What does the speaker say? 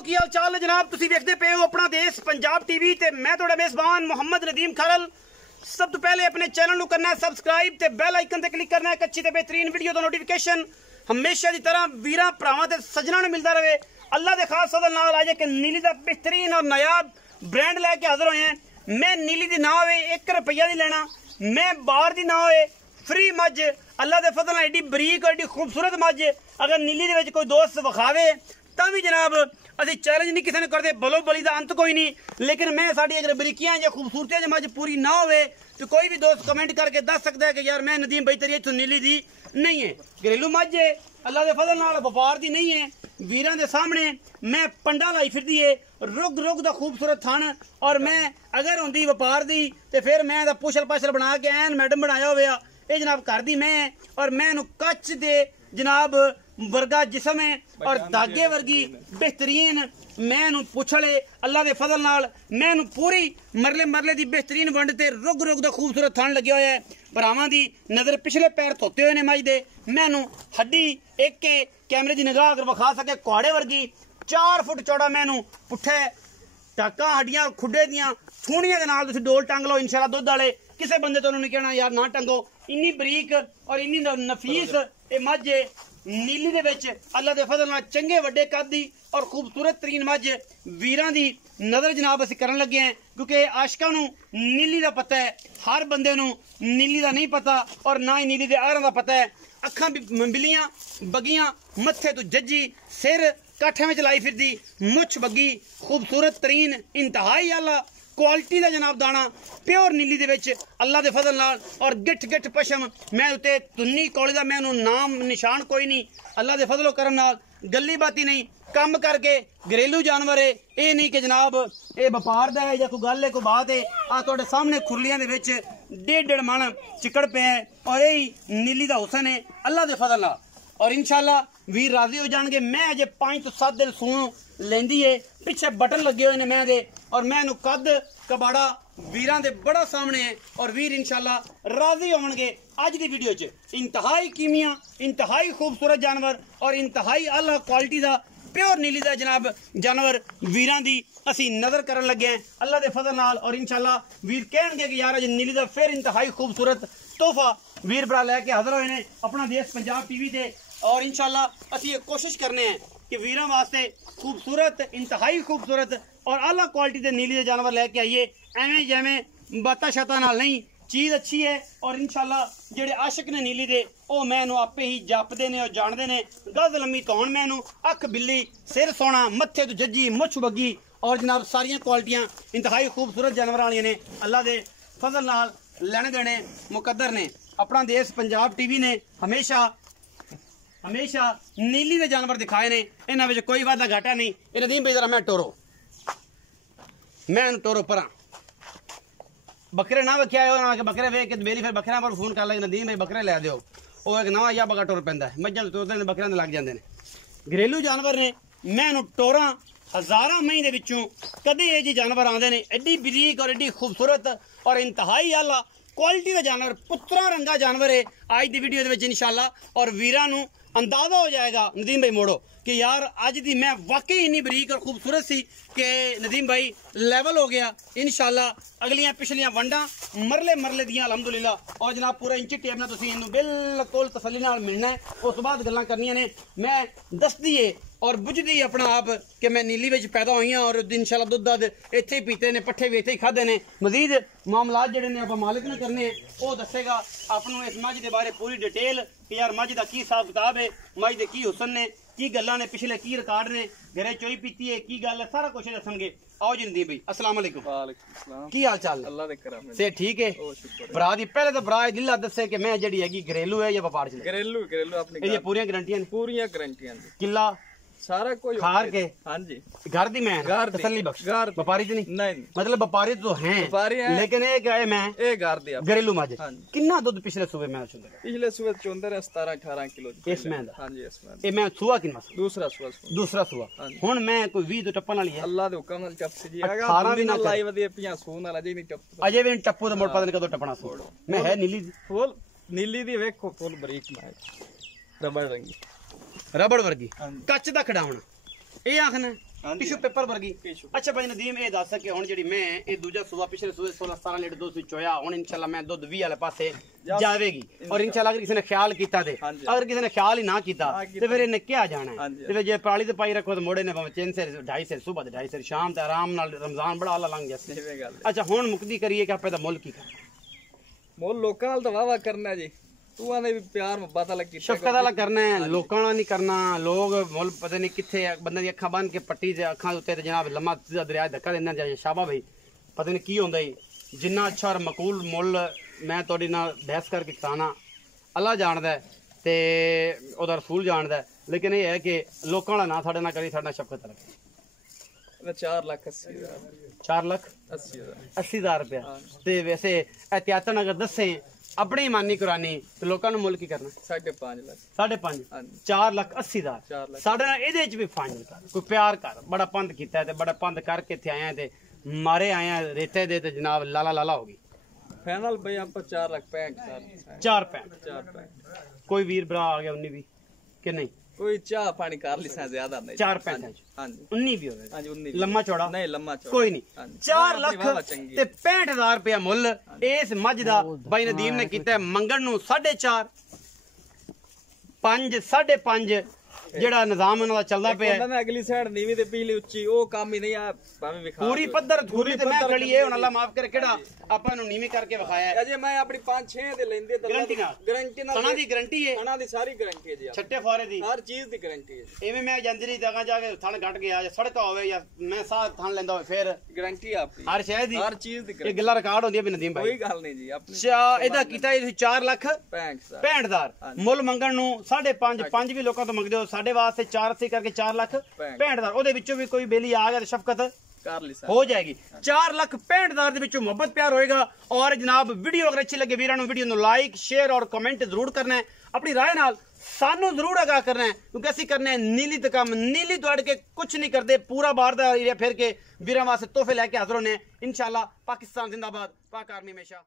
सुनाओ की हाल चाल है जनाब। तुसीं वेखदे पे हो अपना देश पंजाब टीवी ते मैं तुहाडा मेज़बान मोहम्मद नदीम खारल। सब तो पहले अपने चैनल नूं करना है सबसक्राइब ते बैल आइकन ते क्लिक करना है एक अच्छी ते बेहतरीन वीडियो दा नोटिफिकेशन हमेशा की तरह वीरां भरावां ते सज्जनां नूं मिलदा रहे। अल्लाह दे खास फज़ल नाल अज एक नीली दा बेहतरीन और नायाब ब्रांड लैके हाज़र होए हैं। मैं नीली दी ना होए 1 रुपया नहीं लेना, मैं बाहर दी ना होए फ्री मझ अल्लाह दे फज़ल नाल एडी बरीक और एडी खूबसूरत मझ अगर नीली दे विच कोई दोस्त विखावे तां भी जनाब असीं चैलेंज नहीं किसी ने करते, बलो बली का अंत कोई नहीं। लेकिन मैं साड़ी अगर बरीकियां या खूबसूरतियां मझ पूरी ना होवे तो कोई भी दोस्त कमेंट करके दस सकता है कि यार मैं नदीम भाई तेरी इत्थों नीली दी नहीं है, घरेलू मझ है अल्लाह के फजल नाल व्यापार दी नहीं है। वीरां दे सामने मैं पंडा लाई फिरदी है रुग रुग दा खूबसूरत थन और मैं अगर होंदी व्यापार दी तो फिर मैं दा पुछल पाछल बना के एन मैडम बनाया होया। ये जनाब घर दी मैं और मैं कच्च दे जनाब वर्गा जिसम है और धागे वर्गी बेहतरीन मैं पुछले अल्लाह के फजल नाल मैं पूरी मरले मरले दी बेहतरीन वंड ते रुग रुग दा खूबसूरत थन लग्या होया है। भरावां दी नजर पिछले पैर धोते हुए ने मज दे मैनू हड्डी एक के कैमरे की निगाह अगर विखा सके कुआड़े वर्गी 4 फुट चौड़ा मैनू पुट्ठे टाका हड्डियां खुडे दियां सूणियां दे नाल तुसीं डोल टंग लो इंशाल्लाह दुध वाले किसी बंदे तो नहीं कहना यार ना टंगो। इन्नी बरीक और इन्नी नफीस ये मझ नीली दे विच अल्लाह दे फजल नाल चंगे वड्डे कद दी और खूबसूरत तरीन मझ वीरां दी नज़र जनाब असीं करन लगे हैं क्योंकि आशकां नूं नीली दा पता है, हर बंदे नूं नीली दा नहीं पता और ना ही नीली दे आहरां दा पता है। अखां बिलियां बगियां मत्थे तो जज्जी सिर काठे में लाई फिरदी मुछ बगी खूबसूरत तरीन इंतहाई आला क्वालिटी का जनाब दाना प्योर नीली दे विच अल्लाह दे फजल नाल और गिठ गिठ पशम मैं उत्ते तुन्नी कौली दा मैं नाम निशान कोई नहीं अल्लाह दे फजलो करम नाल गली बाती नहीं कम करके घरेलू जानवर है ये नहीं कि जनाब ये व्यापार दा है या कोई गल है कोई बात है। आ तुहाडे सामने खुरलियां दे विच 1.5 मन चिकड़ पे है और यही नीली दा हुसन है अल्लाह दे फजल नाल और इंशाल्लाह वीर राजी हो जाएंगे। मैं अजे 5 तो 7 दिन सून लेंदी है पिछे बटन लगे हुए ने मैं दे और मैं कद कबाड़ा वीरां दे बड़ा सामने है और वीर इंशाल्लाह राजी होंगे। अज की वीडियो च इंतहाई कीमिया इंतहाई खूबसूरत जानवर और इंतहाई आला क्वालिटी का प्योर नीली का जनाब जानवर वीरां दी असी नज़र करन लगे हैं अल्लाह दे फजल नाल और इंशाल्लाह वीर कहणगे कि यार अज नीली का फिर इंतहाई खूबसूरत तोहफा वीर भरा लैके हाजिर होए ने अपना देश पंजाब टीवी ते और इंशाल्लाह असी कोशिश करने हैं कि वीरां वास्ते खूबसूरत इंतहाई खूबसूरत और आला क्वालिटी के नीली के जानवर लैके आइए एवें जैवें बाता शाता नाल नहीं चीज़ अच्छी है और इंशाल्लाह जेडे आशिक ने नीली दे ओ मैनू आपे ही जापदे ने और जानते ने गज लम्मी तौण मैनू अख बिल्ली सिर सोना मत्थे तो जज्जी मुछ बगी और जनाब सारियां क्वालिटियां इंतहाई खूबसूरत जानवर वालियां ने अल्लाह दे फजल नाल लेने देने मुकद्दर ने। अपना देश पंजाब टीवी ने हमेशा हमेशा नीली के जानवर दिखाए ने इन्हां विच कोई वादा घाटा नहीं। ये नदीम भाई जरा मैं टोरो मैं टोरो परा बकरे ना वख्या हो बकरे वे के मेरी फिर बकरियां पर फोन कर लगे नदीम भाई बकरे लै दिओ वो एक नवा या बगा टुर पैंदा है मझां तोरदे ने बकरियां लग जाते हैं घरेलू जानवर ने मैं टोरा हज़ारां मई दे विचों कदे ये जी जानवर आते हैं एडी बरीक और एडी खूबसूरत और इंतहाई आला क्वालिटी का जानवर पुत्रा रंगा जानवर है आज की वीडियो दे विच इंशाल्लाह और वीरां नूं अंदाजा हो जाएगा नदीम भाई मोड़ो कि यार अज दी मैं वाकई इन्नी बरीक और खूबसूरत सी कि नदीम भाई लेवल हो गया। इंशाल्लाह अगलियां पिछलियां वंडा मरले मरले दियां अलहमदुलिल्लाह और जनाब पूरा इंची टेप नाल तुसीं इहनूं बिल्कुल तसल्ली नाल मिलना है उस बाद गल्लां करनियां ने। मैं दसदी है और बुझदी अपना आप कि मैं नीली विच पैदा हुई हाँ और इंशाल्लाह दुध दध इत्थे ही पीते ने पट्ठे भी इत्थे ही खादे ने। मजीद मामलात जिहड़े ने आपां मालिक ने करने वो दसेगा आपनूं इस मझ दे बारे पूरी डिटेल कि यार मझ दा की हिसाब किताब है मझ दे की हुसन ने की गल्लां ने पिछले की रिकॉर्ड ने घरे चोई पीती है की गल है सारा कुछ दसणगे। आओ जी नदीम भाई अस्सलाम वालेकुम। वालेकुम सलाम की हाल चाल अल्लाह दे करम से ठीक है भरा दी पहले तो भरा दिला दसे कि मैं जड़ी हैगी घरेलू है या व्यापार च घरेलू घरेलू अपनी ये पूरी गारंटियां पूरी गारंटियां किला सारा कोई खार के हाँ जी घर दी मैं तसल्ली बख्श व्यापारी तो नहीं मतलब व्यापारी तो हैं लेकिन एक है मैं घर दी घरेलू माजे कितना दूध पिछले सुबह मैं पिछले सुबह चोंदर 17-18 किलो इस मैं हाँ जी इसमें ये मैं सुआ कितना दूसरा सुआ हुन मैं कोई 20 तो टप्पन वाली है अल्लाह दे हुक्म नाल टप सी 18 दिन लाई वदी पिया सून वाला जी नहीं टप अजे भी टप्पू तो मोड़ पता नहीं कदों टपना सो मैं है नीली फुल नीली दी वेखो फुल बरीक मैं रबड़ रंगी रबड़ वर्गी कच दा खड़ाउणा ये आखना टिश्यू पेपर वर्गी। अच्छा भाई नदीम ये दस कि हुण जेहड़ी मैं ये दूजा सूबा पिछले सूबे 16-17 लीटर दुध चोया हुण इंशाल्लाह मैं दुध 20 वाले पासे जावेगी और इंशाल्लाह अगर किसी ने ख्याल कीता ते अगर किसी ने ख्याल ही ना कीता ते फिर इन्हें क्या जाना है ते फिर जे पाली ते पाई रखो तो मोड़े ने भावे 3 से 2.5 से सुबह ते 2.5 से शाम ते आराम नाल रमजान बड़ा आला लंघ जासे। अच्छा हुण मुक्ति करिए कि आपे दा मुल की करना मोल लोकां नाल तो वाह करना जी तू आने भी प्यार मोहब्बत वाला कीता शफकत वाला करना है लोकां नाल नहीं करना। लोग मुल पता नहीं किथे बंदे दी अखां बन के पट्टी ते अखां उत्ते ते जनाब लम्मा दरिया धक्का देंदा जाए शाबा भाई पता नहीं की होंदा ही जिन्ना अच्छा और मकूल मुल मैं तुहाडे नाल बहस करके कराना अल्लाह जानदा है ते ओहदा रसूल जानदा है लेकिन ये है कि लोकां वाला ना साडे नाल करी साडा शफकत वाला 4,80,000 4,80,000 रुपया ते वैसे एहतियातन अगर दसे अपनी मानी कुरानी तो लोकां नूं मुल की करना 5.5 लाख 5.5 4,80,000 साडे नाल इहदे च भी फाइनल कर कोई प्यार कर बड़ा पंद कीता ते बड़ा पंद करके इत्थे आए ते मारे आए रेते दे ते जनाब लाला लाला हो गई फाइनल भाई आप 4,65,000 4 कोई वीर भरा आ गया 19 भी कि नहीं कोई चाह पानी कर लिसा ज्यादा नहीं 4-5 हां जी 19 भी होवे हां जी 19 लम्मा चौड़ा नहीं लम्मा चौड़ा कोई नहीं 4 लाख ते 65,000 रुपया मुल इस मझ दा भाई नदीम ने कीता मंगण नूं 4.5 5 5.5 जेड़ा निजाम उन्हां दा चलदा पिया है अगली साइड नीवी ते पीली उच्ची ओ काम ही नहीं आ भाਵੇਂ विखा पूरी पद्धर धूरी ते मैं खड़ी है हुन अल्लाह माफ करे केड़ा ਆਪਾਂ ਨੂੰ ਨੀਵੀਂ ਕਰਕੇ ਵਿਖਾਇਆ ਹੈ ਅਜੇ ਮੈਂ ਆਪਣੀ 5-6 ਦੇ ਲੈਂਦੇ ਗਾਰੰਟੀ ਨਾਲ ਸਣਾ ਦੀ ਗਾਰੰਟੀ ਹੈ ਸਣਾ ਦੀ ਸਾਰੀ ਗਾਰੰਟੀ ਹੈ ਜੀ ਛੱਟੇ ਫਾਰੇ ਦੀ ਹਰ ਚੀਜ਼ ਦੀ ਗਾਰੰਟੀ ਹੈ ਐਵੇਂ ਮੈਂ ਜੰਦਰੀ ਜਗ੍ਹਾ ਜਾ ਕੇ ਥਣ ਘਟ ਗਿਆ ਜਾਂ ਸੜਕਾ ਹੋਵੇ ਜਾਂ ਮੈਂ ਸਾਹ ਥਣ ਲੈਂਦਾ ਹੋਵੇ ਫਿਰ ਗਾਰੰਟੀ ਆਪਕੀ ਹਰ ਸ਼ੈ ਦੀ ਹਰ ਚੀਜ਼ ਦੀ ਇਹ ਗੱਲਾਂ ਰਿਕਾਰਡ ਹੁੰਦੀਆਂ ਵੀ ਨਦੀਮ ਭਾਈ ਕੋਈ ਗੱਲ ਨਹੀਂ ਜੀ ਆਪਣੀ ਇਹਦਾ ਕੀਤਾ ਤੁਸੀਂ 4 ਲੱਖ 65,000 ਮੁੱਲ ਮੰਗਣ ਨੂੰ 5.5 5 ਵੀ ਲੋਕਾਂ ਤੋਂ ਮੰਗਦੇ ਹੋ ਸਾਡੇ ਵਾਸਤੇ 480 ਕਰਕੇ 4 ਲੱਖ 65,000 ਉਹਦੇ ਵਿੱਚੋਂ ਵੀ ਕੋਈ ਬੇਲੀ ਆ ਗਿਆ ਤੇ ਸ਼ਫਕਤ हो जाएगी 4,65,000 ਦੇ ਵਿੱਚੋਂ ਮੁਹੱਬਤ ਪਿਆਰ ਹੋਏਗਾ। और जनाब वीडियो अगर अच्छी लगे वीरों वीडियो ਨੂੰ लाइक शेयर और कमेंट जरूर करना है अपनी राय नाल सानू जरूर आगाह करना है क्योंकि असं करने नीली तो काम नीली दौड़ के कुछ नहीं करते पूरा बाहर का एरिया फिर के वीरों वास्ते तोहफे लैके हाजिर होने इंशाल्लाह। पाकिस्तान जिंदाबाद पाक आर्मी हमेशा।